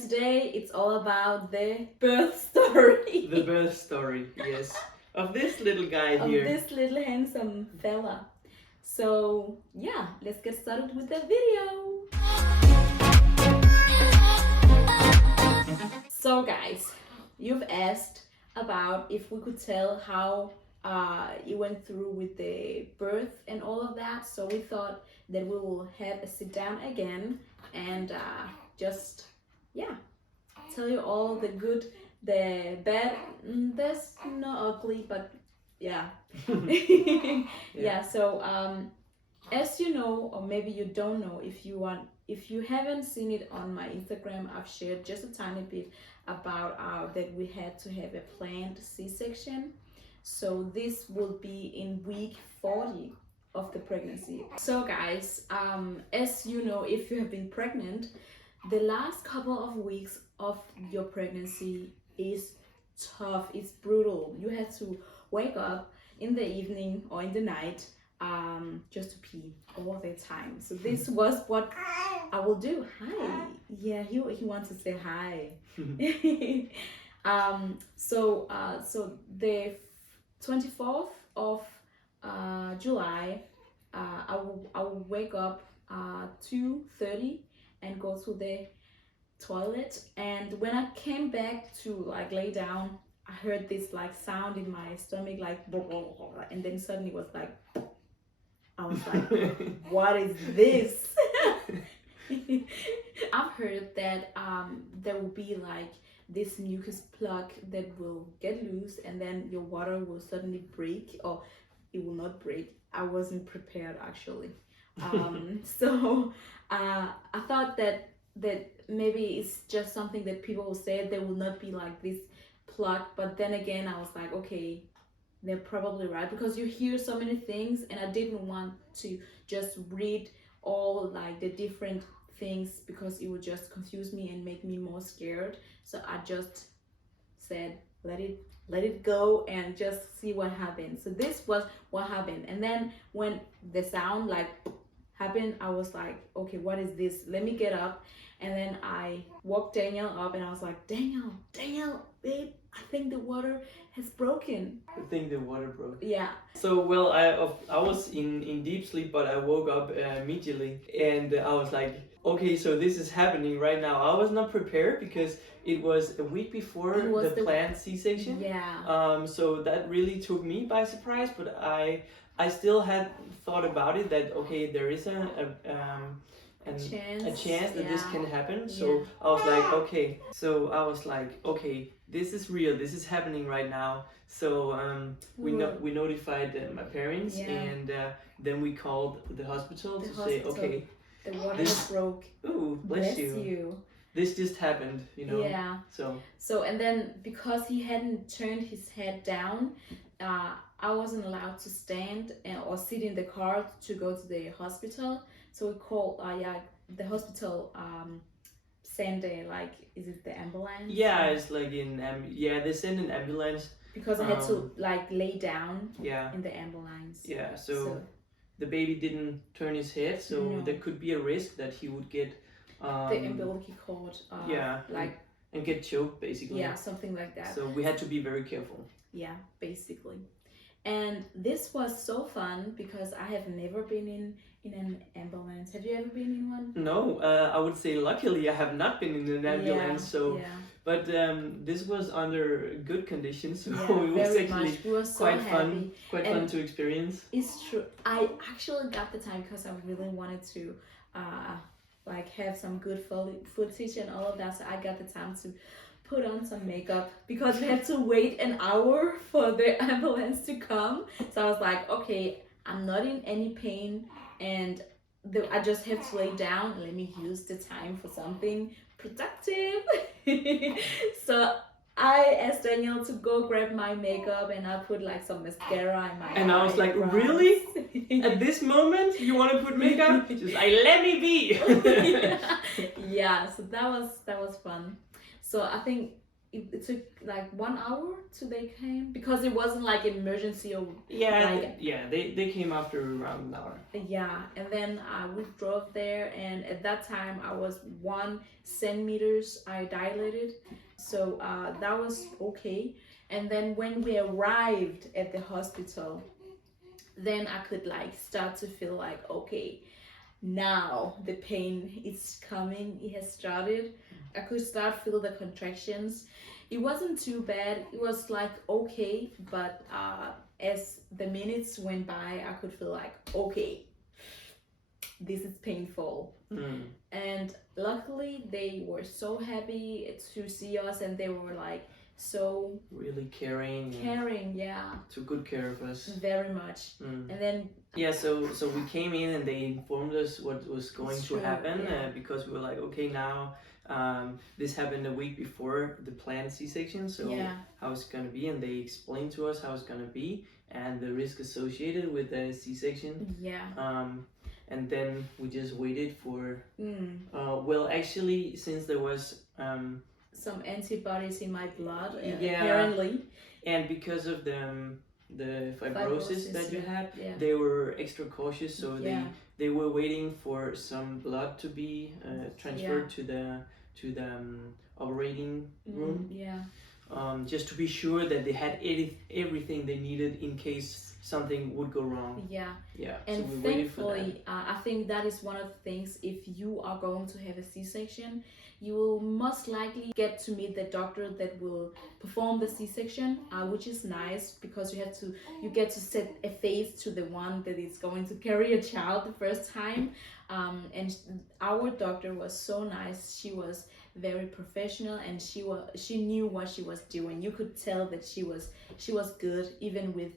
today it's all about the birth story. The birth story, yes, of this little guy of here. this little handsome fella. So yeah, let's get started with the video. So guys, you've asked about if we could tell how you went through with the birth and all of that. So we thought that we will have a sit down again and just tell you all the good, the bad. There's no ugly, but yeah. So as you know, or maybe you don't know, if you haven't seen it on my Instagram, I've shared just a tiny bit about that we had to have a planned C-section. So this will be in week 40 of the pregnancy. So guys, as you know, if you have been pregnant, the last couple of weeks of your pregnancy is tough, it's brutal. You have to wake up in the evening or in the night just to pee all the time. So this was what I will do. Hi. Yeah, he wants to say hi. So the 24th of July, I will wake up 2:30 and go to the toilet, and when I came back to like lay down, I heard this like sound in my stomach, like blah, blah, blah, and then suddenly was like, I was like, what is this? I've heard that there will be like this mucus plug that will get loose, and then your water will suddenly break, or it will not break. I wasn't prepared actually. So I thought that maybe it's just something that people will say, there will not be like this plug, but then again I was like, okay, they're probably right, because you hear so many things, and I didn't want to just read all like the different things, because it would just confuse me and make me more scared. So I just said, let it go and just see what happens. So this was what happened. And then when the sound like happened, I was like, okay, what is this? Let me get up. And then I woke Daniel up, and I was like, Daniel, babe, I think the water has broken. I think the water broke. Yeah. So well, I was in deep sleep, but I woke up immediately, and I was like, okay, so this is happening right now. I was not prepared because it was a week before the planned C-section. Yeah. So that really took me by surprise, but I still had thought about it, that okay, there is a chance that this can happen. So I was like, okay, this is real, this is happening right now. So we notified my parents, and then we called the hospital to say, okay, the water broke. Ooh, bless you. This just happened, you know. Yeah. So and then because he hadn't turned his head down, I wasn't allowed to stand or sit in the car to go to the hospital. So we called the hospital sent is it the ambulance? Yeah, it's like they send an ambulance. Because I had to like lay down in the ambulance. Yeah, so the baby didn't turn his head, so there could be a risk that he would get the umbilical cord and get choked basically. Yeah, something like that. So we had to be very careful. Yeah, basically. And this was so fun because I have never been in an ambulance. Have you ever been in one? No, I would say luckily I have not been in an ambulance. But this was under good conditions, so it was actually quite fun to experience. It's true. I actually got the time because I really wanted to have some good footage and all of that. So I got the time to put on some makeup because we had to wait an hour for the ambulance to come. So I was like, okay, I'm not in any pain, and I just have to lay down. Let me use the time for something productive. So I asked Daniel to go grab my makeup, and I put like some mascara in my And I was like, really? At this moment you want to put makeup? Just like, let me be. Yeah, so that was fun. So I think it took like 1 hour till they came because it wasn't like emergency or they came after around an hour. Yeah, and then we drove there, and at that time I was 1 centimeters I dilated, so that was okay. And then when we arrived at the hospital, then I could like start to feel like, okay, now the pain is coming, it has started. I could start feel the contractions. It wasn't too bad, it was like okay, but as the minutes went by, I could feel like, okay, this is painful. And luckily they were so happy to see us, and they were like so really caring, yeah, took good care of us very much. And then so we came in and they informed us what was going to happen, because we were like, okay, now this happened a week before the planned C-section, so how it's gonna be, and they explained to us how it's gonna be and the risk associated with the C-section. And then we just waited for well, actually, since there was some antibodies in my blood, apparently, and because of the fibrosis that you had, they were extra cautious, so they were waiting for some blood to be transferred to the operating room, just to be sure that they had everything they needed in case something would go wrong. And so thankfully, I think that is one of the things. If you are going to have a C-section, you will most likely get to meet the doctor that will perform the C-section, which is nice because you get to set a face to the one that is going to carry a child the first time. And our doctor was so nice. She was very professional, and she knew what she was doing. You could tell that she was good, even with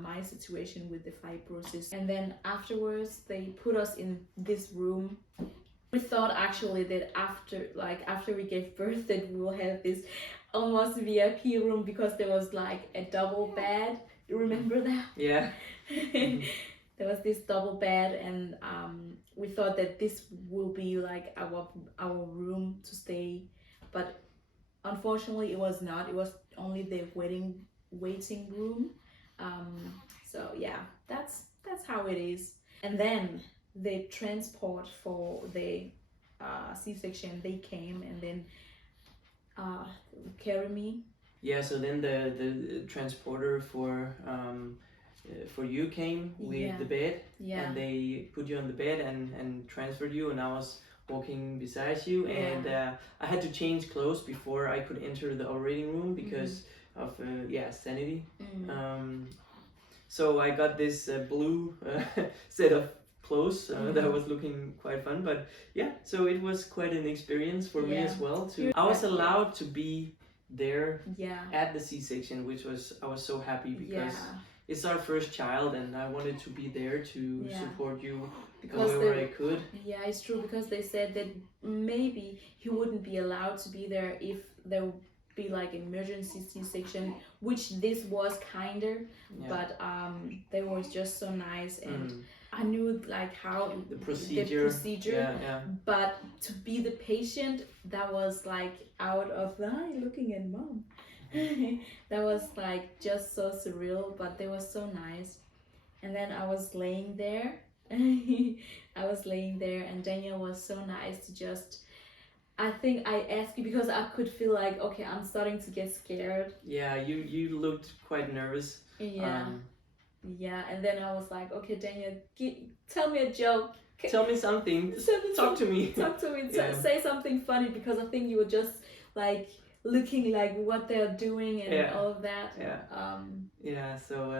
my situation with the fibrosis. And then afterwards they put us in this room. We thought actually that after we gave birth that we will have this almost VIP room, because there was like a double bed. You remember that? Yeah. There was this double bed, and we thought that this will be like our room to stay, but unfortunately it was not. It was only the waiting room. So yeah, that's how it is. And then the transport for the C-section, they came and then carry me. So then the transporter for you came with the bed, and they put you on the bed and transferred you, and I was walking beside you, and I had to change clothes before I could enter the operating room because of sanity. So I got this blue set of clothes that was looking quite fun, but so it was quite an experience for me as well too. I was allowed to be there at the C-section, which I was so happy because it's our first child, and I wanted to be there to support you wherever I could. Yeah, it's true, because they said that maybe he wouldn't be allowed to be there if there would be like emergency C-section, which this was kinder, but they were just so nice, and I knew like how the procedure, but to be the patient, that was like out of looking at mom. That was like just so surreal, but they were so nice. And then I was laying there and Daniel was so nice to just, I think I asked you because I could feel like, okay, I'm starting to get scared. You looked quite nervous. And then I was like, okay, Daniel, tell me a joke. Tell me something. Talk to me. Say something funny, because I think you were just like looking like what they're doing and all of that. So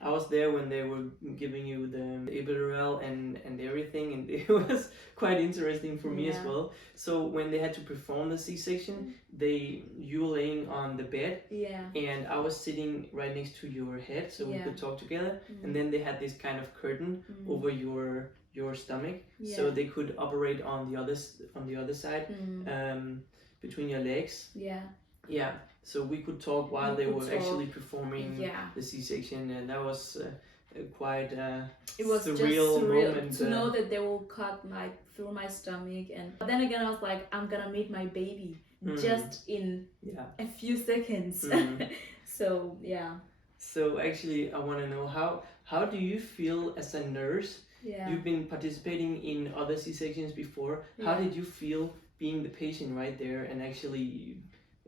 I was there when they were giving you the epidural and everything, and it was quite interesting for me as well. So when they had to perform the C-section, you were laying on the bed, and I was sitting right next to your head, so we could talk together. And then they had this kind of curtain over your stomach, so they could operate on the other side, between your legs. So we could talk while they were actually performing the C-section, and that was quite it was surreal moment to know that they will cut through my stomach. And but then again I was like, I'm gonna meet my baby, just in a few seconds. So yeah. So actually, I want to know how do you feel as a nurse? Yeah. You've been participating in other C-sections before. How did you feel being the patient right there and actually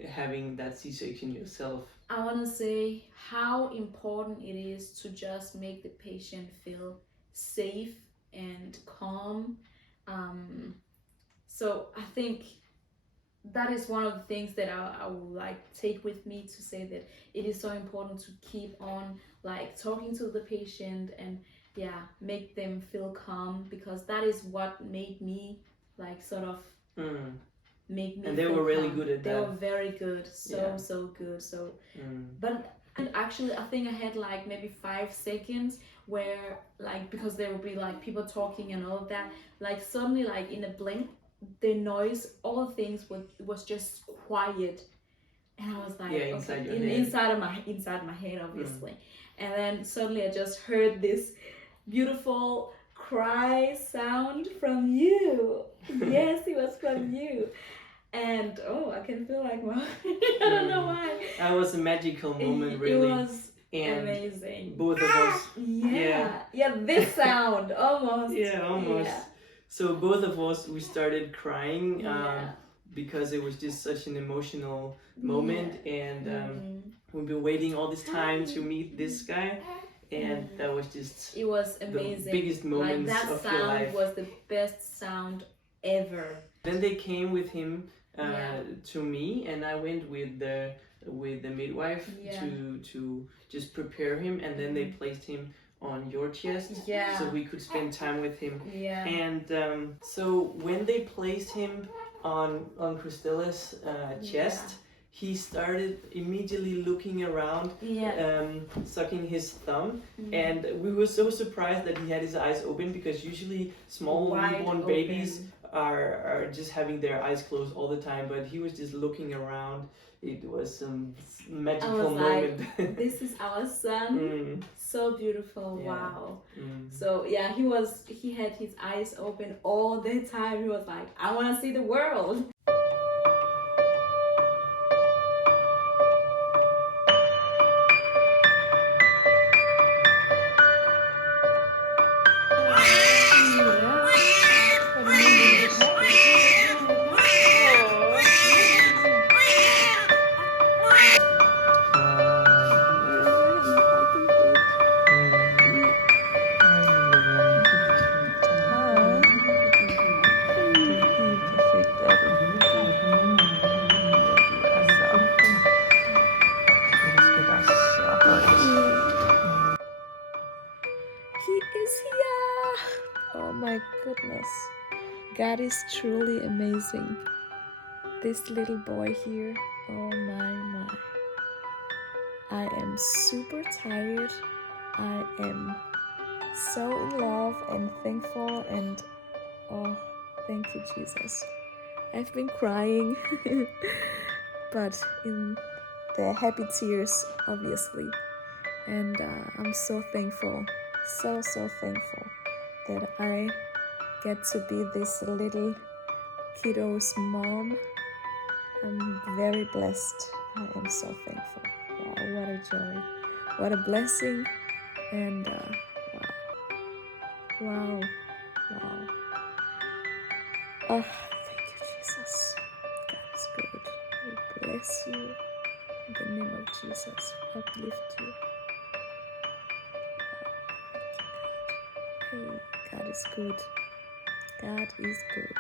having that C-section yourself? I want to say how important it is to just make the patient feel safe and calm. So I think that is one of the things that I will like take with me, to say that it is so important to keep on like talking to the patient and make them feel calm, because that is what made me like sort of make me. And they were really good at that. They were very good, so good. So but actually I think I had like maybe 5 seconds where like, because there would be like people talking and all of that, like suddenly like in a blink the noise, all things was just quiet, and I was like, inside my head obviously. And then suddenly I just heard this beautiful cry sound from you. Yes, it was from you. And I can feel like my I don't know why. That was a magical moment, really. It was amazing. Both of us. This sound almost. Almost. Yeah. So both of us, we started crying because it was just such an emotional moment, and we've been waiting all this time to meet this guy, and that was just, it was amazing. The biggest moments like, of your life. That sound was the best sound ever. Then they came with him to me, and I went with the midwife to just prepare him, and then they placed him on your chest so we could spend time with him. And so when they placed him on Christella's chest, he started immediately looking around, sucking his thumb, and we were so surprised that he had his eyes open, because usually small newborn babies are just having their eyes closed all the time, but he was just looking around. It was a magical moment. Like, this is our son. So beautiful. Wow. So he had his eyes open all the time. He was like, I want to see the world. Goodness, God is truly amazing. This little boy here, oh my. I am super tired. I am so in love and thankful, and thank you, Jesus. I've been crying but in the happy tears, obviously, and I'm so thankful, so thankful that I get to be this little kiddo's mom. I'm very blessed. I am so thankful. Wow, what a joy, what a blessing, and wow. Oh, thank you, Jesus. God is good. We bless you in the name of Jesus. Uplift you. Hey, God is good. God is good.